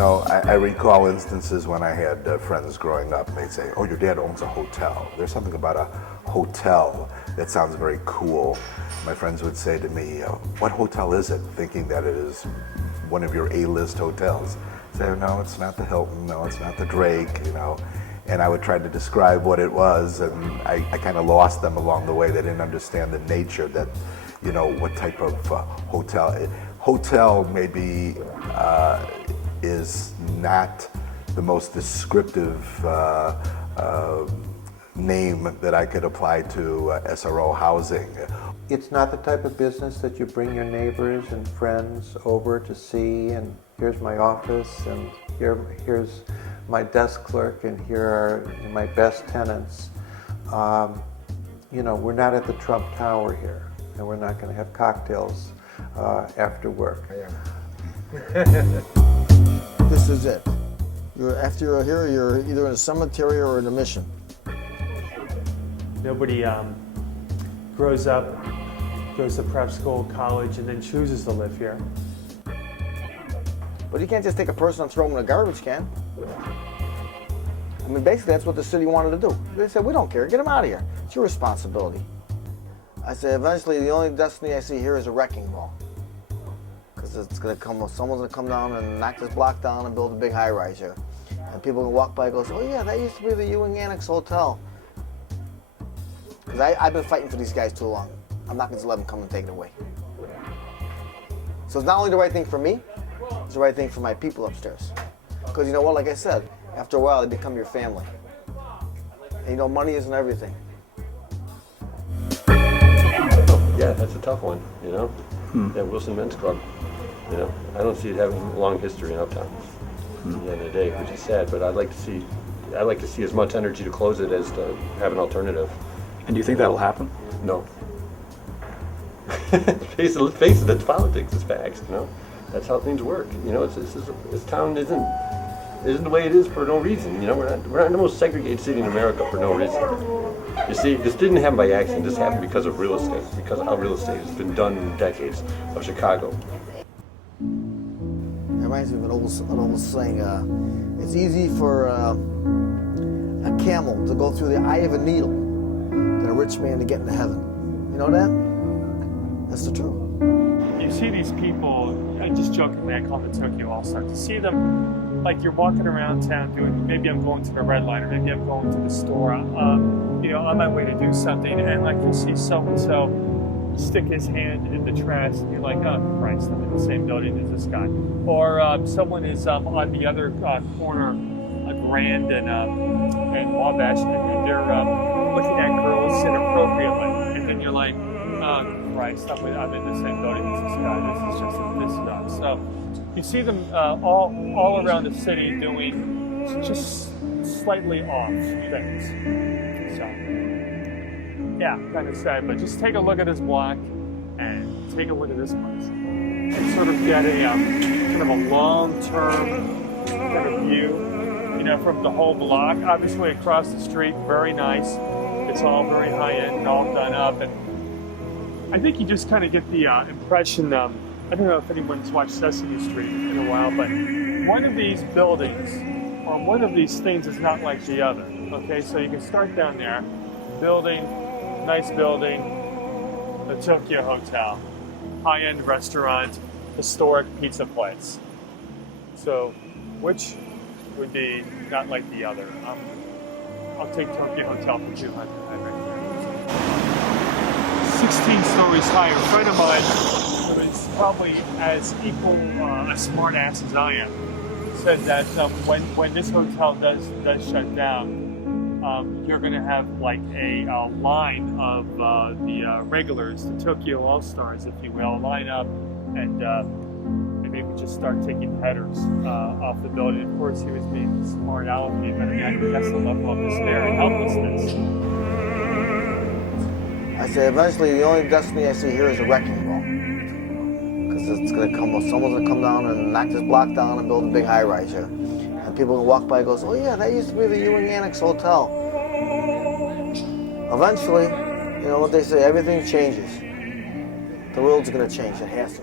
know, I recall instances when I had friends growing up, and they'd say, oh, your dad owns a hotel. There's something about a hotel that sounds very cool. My friends would say to me, what hotel is it? Thinking that it is one of your A-list hotels. I'd say, no, it's not the Hilton, no, it's not the Drake, you know. And I would try to describe what it was, and I kind of lost them along the way. They didn't understand the nature that, you know, what type of hotel. Hotel maybe is not the most descriptive name that I could apply to SRO housing. It's not the type of business that you bring your neighbors and friends over to see, and here's my office, and here's my desk clerk, and here are my best tenants. You know, we're not at the Trump Tower here, and we're not going to have cocktails after work. This is it. After you're here, you're either in a cemetery or in a mission. Nobody grows up, goes to prep school, college, and then chooses to live here. But you can't just take a person and throw them in a garbage can. I mean, basically, that's what the city wanted to do. They said, we don't care, get them out of here. It's your responsibility. I said, eventually, the only destiny I see here is a wrecking ball. Because it's going to come, someone's going to come down and knock this block down and build a big high-rise here. And people will walk by and go, oh yeah, that used to be the Ewing Annex Hotel. Because I've been fighting for these guys too long. I'm not going to just let them come and take it away. So it's not only the right thing for me, it's the right thing for my people upstairs. Because you know what, like I said, after a while they become your family. And you know, money isn't everything. Yeah, that's a tough one, you know? That Wilson Men's Club, you know? I don't see it having a long history in Uptown at the end of the day, which is sad, but I'd like to see as much energy to close it as to have an alternative. And do you think that'll happen? No. Face it, it's politics, it's facts, you know? That's how things work. You know, this town isn't the way it is for no reason. You know, we're not the most segregated city in America for no reason. You see, this didn't happen by accident. This happened because of real estate, because of how real estate has been done in decades of Chicago. It reminds me of an old saying, it's easy for a camel to go through the eye of a needle than a rich man to get into heaven. You know that? That's the truth. You see these people, I just jokingly, I call them the Tokyo All-Stars. To see them, like you're walking around town doing, maybe I'm going to the red light, or maybe I'm going to the store, you know, on my way to do something, and like you see so-and-so stick his hand in the trash, and you're like, oh Christ, I'm in the same building as this guy. Or someone is on the other corner, Grand and Wabash, and they're looking at girls inappropriately, and then you're like, Christ, I'm in the same building as this guy. This is stuff. So you see them all around the city doing just slightly off things. So yeah, kind of sad. But just take a look at this block and take a look at this place, and sort of get a kind of a long-term kind of view, you know, from the whole block. Obviously, across the street, very nice. It's all very high-end and all done up, and I think you just kind of get the impression, I don't know if anyone's watched Sesame Street in a while, but one of these buildings, or one of these things is not like the other, okay? So you can start down there, building, nice building, the Tokyo Hotel, high-end restaurant, historic pizza place. So which would be not like the other? I'll take Tokyo Hotel for 200. 16 stories higher. A friend of mine, who is probably as equal a smart ass as I am, said that when this hotel does shut down, you're going to have like a line of the regulars, the Tokyo All-Stars, if you will, line up and maybe we just start taking headers off the building. Of course, he was being smart aleck me, but I mean, I think that's the level of despair and helplessness. I said, eventually, the only destiny I see here is a wrecking ball. Because it's going to come, someone's going to come down and knock this block down and build a big high-rise here. And people will walk by and go, oh yeah, that used to be the Ewing Annex Hotel. Eventually, you know what they say, everything changes. The world's going to change, it has to.